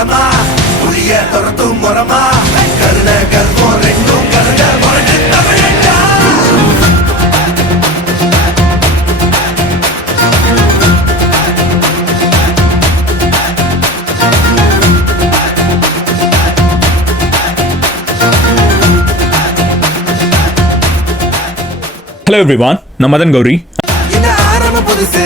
மரமா புளிய துரத்தும் மரமா கருண கர்வம் ரெண்டும் கருண முரட்டு தமிழண்டா. Hello everyone, நான் மதன் கௌரி. இந்த ஆரம்ப புதுசு